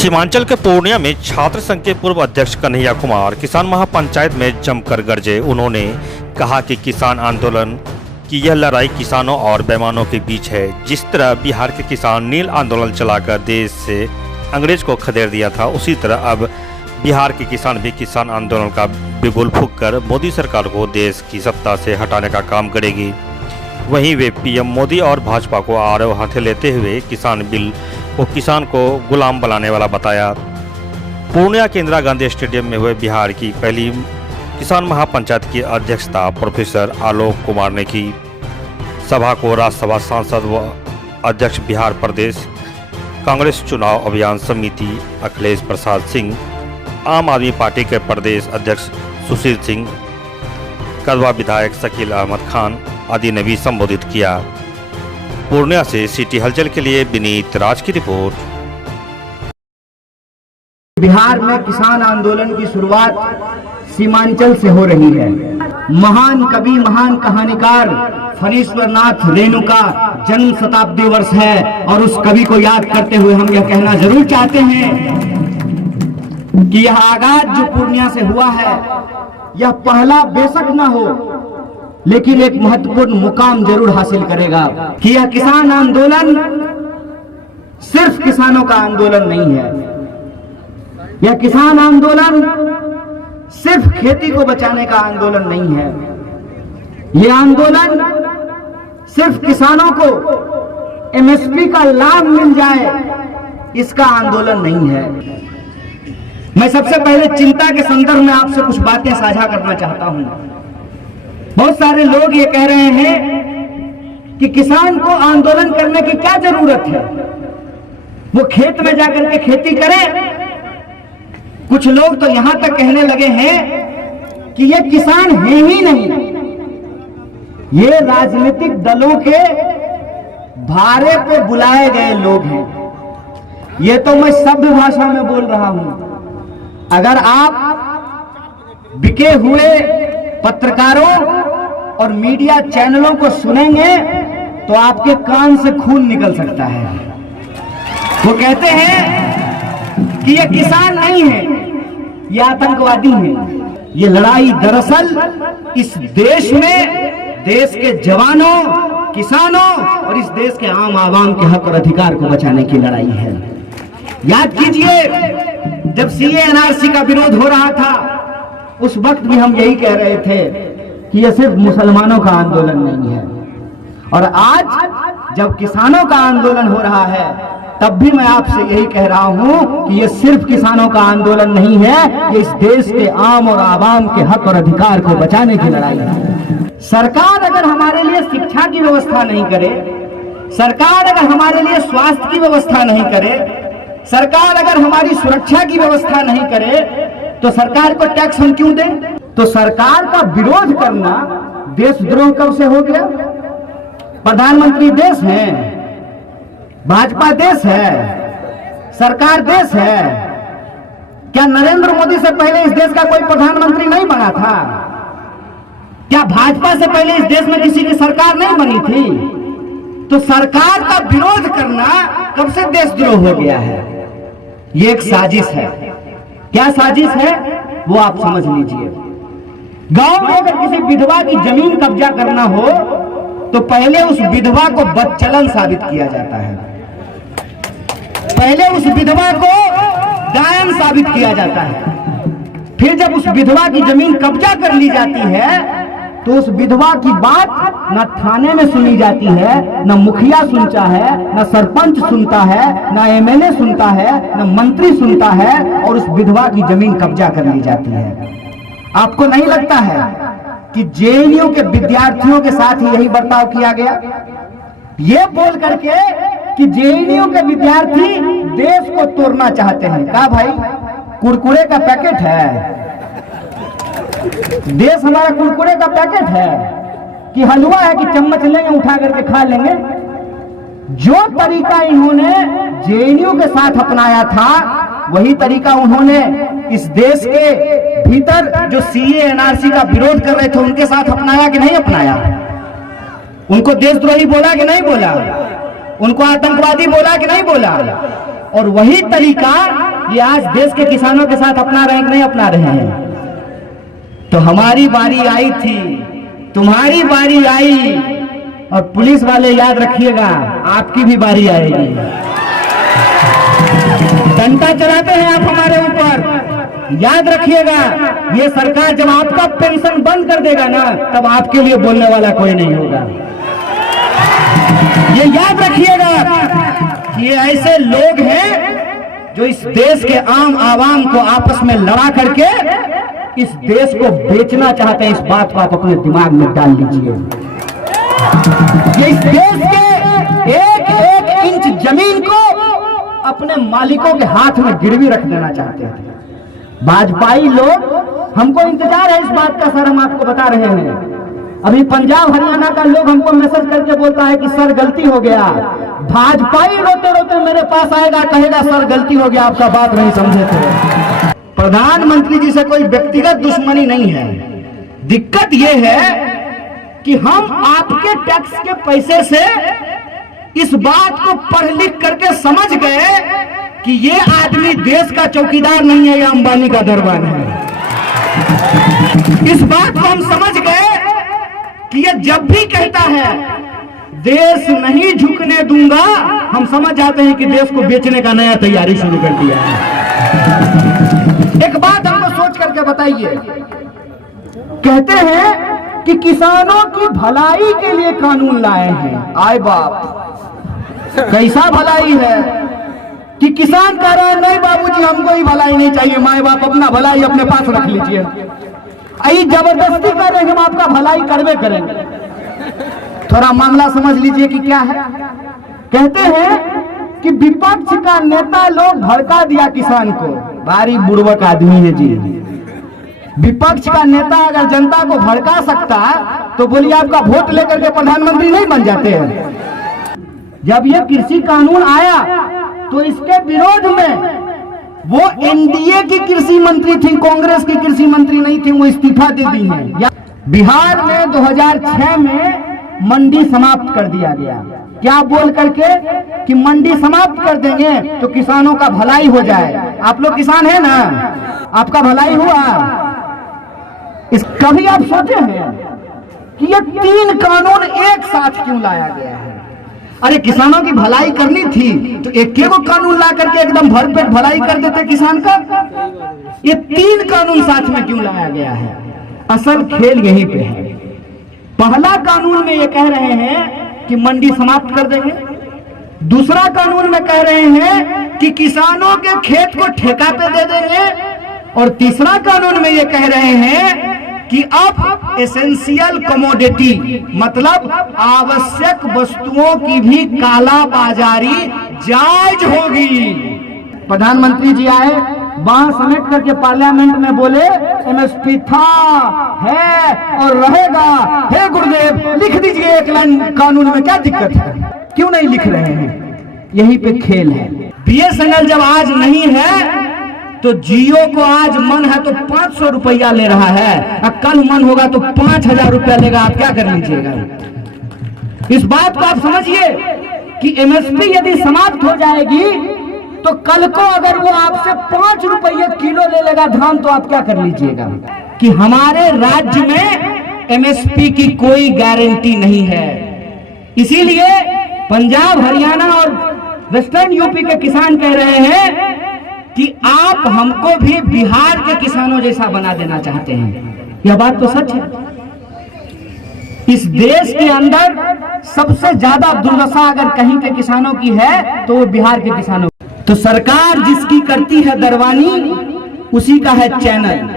सीमांचल के पूर्णिया में छात्र संघ के पूर्व अध्यक्ष कन्हैया कुमार किसान महापंचायत में जमकर गरजे। उन्होंने कहा कि किसान आंदोलन की यह लड़ाई किसानों और बेईमानों के बीच है। जिस तरह बिहार के किसान नील आंदोलन चलाकर देश से अंग्रेज को खदेड़ दिया था, उसी तरह अब बिहार के किसान भी किसान आंदोलन का बिगुल फूंक कर मोदी सरकार को देश की सत्ता से हटाने का काम करेगी। वहीं वे पीएम मोदी और भाजपा को आड़े हाथे लेते हुए किसान बिल को किसान को गुलाम बनाने वाला बताया। पूर्णिया के इंदिरा गांधी स्टेडियम में हुए बिहार की पहली किसान महापंचायत की अध्यक्षता प्रोफेसर आलोक कुमार ने की। सभा को राज्यसभा सांसद व अध्यक्ष बिहार प्रदेश कांग्रेस चुनाव अभियान समिति अखिलेश प्रसाद सिंह, आम आदमी पार्टी के प्रदेश अध्यक्ष सुशील सिंह, कदवा विधायक शकील अहमद खान आदि ने भी संबोधित किया। पूर्णिया से सिटी हलचल के लिए विनीत राज की रिपोर्ट। बिहार में किसान आंदोलन की शुरुआत सीमांचल से हो रही है। महान कवि, महान कहानीकार फणीश्वरनाथ रेणु का जन्म शताब्दी वर्ष है और उस कवि को याद करते हुए हम यह कहना जरूर चाहते हैं कि यह आगाज जो पूर्णिया से हुआ है, यह पहला बेशक न हो, लेकिन एक महत्वपूर्ण मुकाम जरूर हासिल करेगा कि यह किसान आंदोलन सिर्फ किसानों का आंदोलन नहीं है। यह किसान आंदोलन सिर्फ खेती को बचाने का आंदोलन नहीं है। यह आंदोलन सिर्फ किसानों को एमएसपी का लाभ मिल जाए, इसका आंदोलन नहीं है। मैं सबसे पहले चिंता के संदर्भ में आपसे कुछ बातें साझा करना चाहता हूं। बहुत सारे लोग ये कह रहे हैं कि किसान को आंदोलन करने की क्या जरूरत है, वो खेत में जाकर के खेती करे। कुछ लोग तो यहां तक कहने लगे हैं कि ये किसान है ही नहीं, ये राजनीतिक दलों के भारे पे बुलाए गए लोग हैं। ये तो मैं सभ्य भाषा में बोल रहा हूं। अगर आप बिके हुए पत्रकारों और मीडिया चैनलों को सुनेंगे तो आपके कान से खून निकल सकता है। वो कहते हैं कि ये किसान नहीं है, ये आतंकवादी है। ये लड़ाई दरअसल इस देश में देश के जवानों, किसानों और इस देश के आम आवाम के हक और अधिकार को बचाने की लड़ाई है। याद कीजिए, जब सीए एनआरसी का विरोध हो रहा था, उस वक्त भी हम यही कह रहे थे कि यह सिर्फ मुसलमानों का आंदोलन नहीं है। और आज जब किसानों का आंदोलन हो रहा है, तब भी मैं आपसे यही कह रहा हूं कि यह सिर्फ किसानों का आंदोलन नहीं है, ये इस देश के आम और आवाम के हक और अधिकार को बचाने की लड़ाई है। सरकार अगर हमारे लिए शिक्षा की व्यवस्था नहीं करे, सरकार अगर हमारे लिए स्वास्थ्य की व्यवस्था नहीं करे, सरकार अगर हमारी सुरक्षा की व्यवस्था नहीं करे, तो सरकार को टैक्स हम क्यों दें? तो सरकार का विरोध करना देशद्रोह कब से हो गया? प्रधानमंत्री देश है, भाजपा देश है, सरकार देश है। क्या नरेंद्र मोदी से पहले इस देश का कोई प्रधानमंत्री नहीं बना था? क्या भाजपा से पहले इस देश में किसी की सरकार नहीं बनी थी? तो सरकार का विरोध करना कब से देशद्रोह हो गया है? ये एक साजिश है। क्या साजिश है वो आप समझ लीजिए। गांव में अगर किसी विधवा की जमीन कब्जा करना हो तो पहले उस विधवा को बदचलन साबित किया जाता है, पहले उस विधवा को डायन साबित किया जाता है। फिर जब उस विधवा की जमीन कब्जा कर ली जाती है तो उस विधवा की बात न थाने में सुनी जाती है, न मुखिया सुनता है, न सरपंच सुनता है, न एमएलए सुनता है, न मंत्री सुनता है, और उस विधवा की जमीन कब्जा कर ली जाती है। आपको नहीं लगता है कि जेएनयू के विद्यार्थियों के साथ ही यही बर्ताव किया गया? ये बोल करके कि जेएनयू के विद्यार्थी देश को तोड़ना चाहते हैं। क्या भाई, कुरकुरे का पैकेट है? देश हमारा कुरकुरे का पैकेट है कि हलवा है कि चम्मच लेंगे उठा करके खा लेंगे? जो तरीका इन्होंने जेएनयू के साथ अपनाया था, वही तरीका उन्होंने इस देश के भीतर जो सीए एनआरसी का विरोध कर रहे थे उनके साथ अपनाया कि नहीं अपनाया? उनको देशद्रोही बोला कि नहीं बोला? उनको आतंकवादी बोला कि नहीं बोला? और वही तरीका ये आज देश के किसानों के साथ अपना रहे नहीं अपना रहे हैं। तो हमारी बारी आई थी, तुम्हारी बारी आई, और पुलिस वाले याद रखिएगा आपकी भी बारी आएगी। डंडा चलाते हैं आप हमारे ऊपर, याद रखिएगा ये सरकार जब आपका पेंशन बंद कर देगा ना, तब आपके लिए बोलने वाला कोई नहीं होगा। ये याद रखिएगा कि ये ऐसे लोग हैं जो इस देश के आम आवाम को आपस में लड़ा करके इस देश को बेचना चाहते हैं। इस बात को आप अपने दिमाग में डाल लीजिए। ये इस देश के एक एक इंच जमीन को अपने मालिकों के हाथ में गिरवी रख देना चाहते हैं। भाजपाई लोग, हमको इंतजार है इस बात का सर, हम आपको बता रहे हैं। अभी पंजाब हरियाणा का लोग हमको मैसेज करके बोलता है कि सर गलती हो गया। भाजपाई रोते रोते मेरे पास आएगा, कहेगा सर गलती हो गया, आपका बात नहीं समझे थे। प्रधानमंत्री जी से कोई व्यक्तिगत दुश्मनी नहीं है। दिक्कत यह है कि हम आपके टैक्स के पैसे से इस बात को पढ़ लिख करके समझ गए कि ये आदमी देश का चौकीदार नहीं है, या अंबानी का दरबार है। इस बात को हम समझ गए कि ये जब भी कहता है देश नहीं झुकने दूंगा, हम समझ जाते हैं कि देश को बेचने का नया तैयारी शुरू कर दिया है। एक बात हमको सोच करके बताइए, कहते हैं कि किसानों की भलाई के लिए कानून लाए हैं। आए बाप, कैसा भलाई है कि किसान कह रहा है नहीं बाबूजी हमको ही भलाई नहीं चाहिए, माए बाप अपना भलाई अपने पास रख लीजिए। आई जबरदस्ती कर रहे हैं, हम आपका भलाई करवे करेंगे। थोड़ा मामला समझ लीजिए कि क्या है। कहते हैं कि विपक्ष का नेता लोग भड़का दिया किसान को। भारी बुड़बक आदमी है जी। विपक्ष का नेता अगर जनता को भड़का सकता तो बोलिए आपका वोट लेकर के प्रधानमंत्री नहीं बन जाते हैं। जब ये कृषि कानून आया तो इसके विरोध में वो एनडीए की कृषि मंत्री थी, कांग्रेस की कृषि मंत्री नहीं थी, वो इस्तीफा दे दी है। बिहार में 2006 में मंडी समाप्त कर दिया गया। क्या बोल करके कि मंडी समाप्त कर देंगे तो किसानों का भलाई हो जाए। आप लोग किसान हैं ना, आपका भलाई हुआ। इस कभी आप सोचे हैं कि ये 3 कानून एक साथ क्यों लाया गया है? अरे किसानों की भलाई करनी थी तो एक को कानून ला करके एकदम भरपेट भलाई कर देते किसान का। ये 3 कानून साथ में क्यों लाया गया है? असल खेल यहीं पे है। पहला कानून में ये कह रहे हैं कि मंडी समाप्त कर देंगे। दूसरा कानून में कह रहे हैं कि किसानों के खेत को ठेका पे दे देंगे। और तीसरा कानून में ये कह रहे हैं कि अब एसेंशियल कमोडिटी मतलब आवश्यक वस्तुओं की भी काला बाजारी जायज होगी। प्रधानमंत्री जी आए, बांह समेट करके पार्लियामेंट में बोले एमएसपी था, है और रहेगा। हे गुरुदेव लिख दीजिए एक लाइन कानून में, क्या दिक्कत है? क्यों नहीं लिख रहे हैं? यहीं पे खेल है। बीएसएनएल जब आज नहीं है तो जियो को आज मन है तो 500 रुपया ले रहा है, और कल मन होगा तो 5000 रुपया लेगा। आप क्या कर लीजिएगा? इस बात को आप समझिए कि एमएसपी यदि समाप्त हो जाएगी तो कल को अगर वो आपसे 5 रुपये किलो ले लेगा धान, तो आप क्या कर लीजिएगा? कि हमारे राज्य में एमएसपी की कोई गारंटी नहीं है। इसीलिए पंजाब हरियाणा और वेस्टर्न यूपी के किसान कह रहे हैं कि आप हमको भी बिहार के किसानों जैसा बना देना चाहते हैं। यह बात तो सच है। इस देश के अंदर सबसे ज्यादा दुर्दशा अगर कहीं के किसानों की है तो वो बिहार के किसानों। तो सरकार जिसकी करती है दरवानी उसी का है चैनल,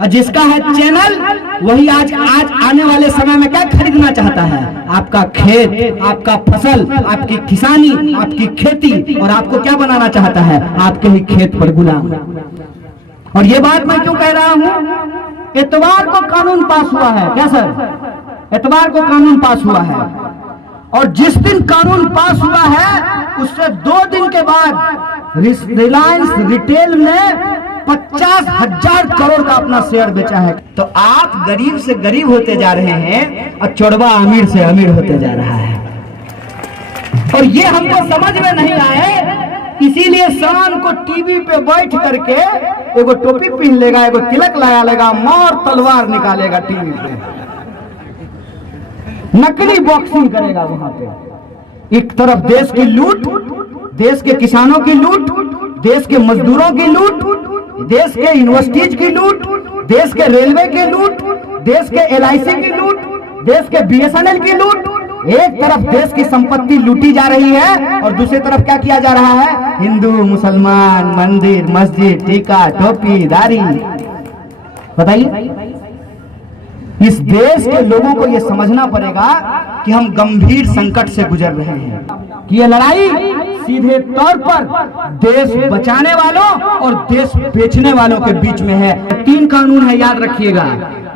और जिसका है चैनल वही आज आने वाले समय में क्या खरीदना चाहता है? आपका खेत, आपका फसल, आपकी किसानी, आपकी खेती, और आपको क्या बनाना चाहता है? आपके ही खेत पर गुलाम। और ये बात मैं क्यों कह रहा हूं? इतवार को कानून पास हुआ है। क्या सर? इतवार को कानून पास हुआ है, और जिस दिन कानून पास हुआ है उससे 2 दिन के बाद रिलायंस रिटेल में 50,000 करोड़ का अपना शेयर बेचा है। तो आप गरीब से गरीब होते जा रहे हैं और चोरबा अमीर से अमीर होते जा रहा है। और ये हमको समझ में नहीं आए इसीलिए शाम को टीवी पे बैठ करके एगो टोपी पहन लेगा, एगो तिलक लगा लेगा, मार तलवार निकालेगा टीवी पे, नकली बॉक्सिंग करेगा वहां पे। एक तरफ देश की लूट, देश के किसानों की लूट, देश के मजदूरों की लूट, देश के यूनिवर्सिटीज की लूट, देश के रेलवे की लूट, देश के LIC की लूट, देश के BSNL की लूट। एक तरफ देश की संपत्ति लूटी जा रही है और दूसरी तरफ क्या किया जा रहा है? हिंदू मुसलमान, मंदिर मस्जिद, टीका टोपी दाढ़ी। बताइए, इस देश के लोगों को यह समझना पड़ेगा कि हम गंभीर संकट से गुजर रहे हैं, कि यह लड़ाई सीधे तौर पर देश बचाने वालों और देश बेचने वालों के बीच में है। 3 कानून है, याद रखिएगा।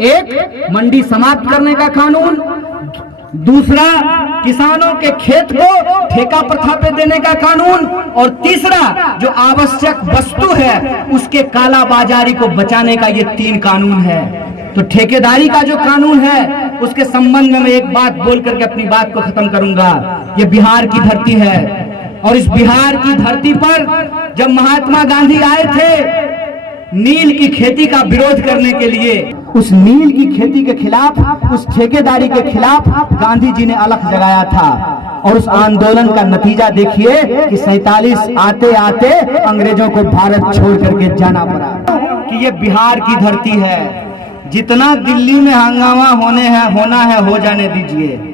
एक, मंडी समाप्त करने का कानून। दूसरा, किसानों के खेत को ठेका प्रथा पे देने का कानून। और तीसरा, जो आवश्यक वस्तु है उसके काला बाजारी को बचाने का, ये 3 कानून है। तो ठेकेदारी का जो कानून है उसके संबंध में मैं एक बात बोल करके अपनी बात को खत्म करूंगा। ये बिहार की धरती है और इस बिहार की धरती पर जब महात्मा गांधी आए थे नील की खेती का विरोध करने के लिए, उस नील की खेती के खिलाफ, उस ठेकेदारी के खिलाफ गांधी जी ने अलख जगाया था। और उस आंदोलन का नतीजा देखिए कि 47 आते आते अंग्रेजों को भारत छोड़ करके जाना पड़ा। कि ये बिहार की धरती है, जितना दिल्ली में हंगामा होना है हो जाने दीजिए।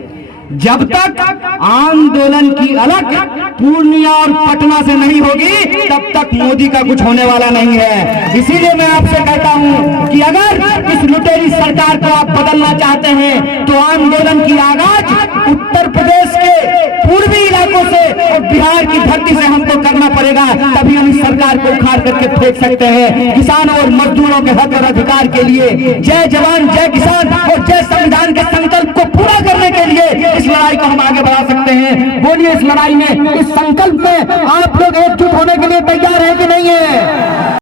जब तक आंदोलन की अलग पूर्णिया और पटना से नहीं होगी तब तक मोदी का कुछ होने वाला नहीं है। इसीलिए मैं आपसे कहता हूं कि अगर इस लुटेरी सरकार को आप बदलना चाहते हैं तो आंदोलन की आगाज उत्तर प्रदेश के पूर्वी इलाकों से और बिहार की धरती से हमको करना पड़ेगा, तभी हम इस सरकार को उखाड़ करके फेंक सकते हैं। किसानों और मजदूरों के हक और अधिकार के लिए जय जवान जय किसान और जय संविधान के संकल्प को पूरा करने के लिए इस लड़ाई को हम आगे बढ़ा सकते हैं। बोलिए, इस लड़ाई में, इस संकल्प में आप लोग एकजुट होने के लिए तैयार हैं कि नहीं है?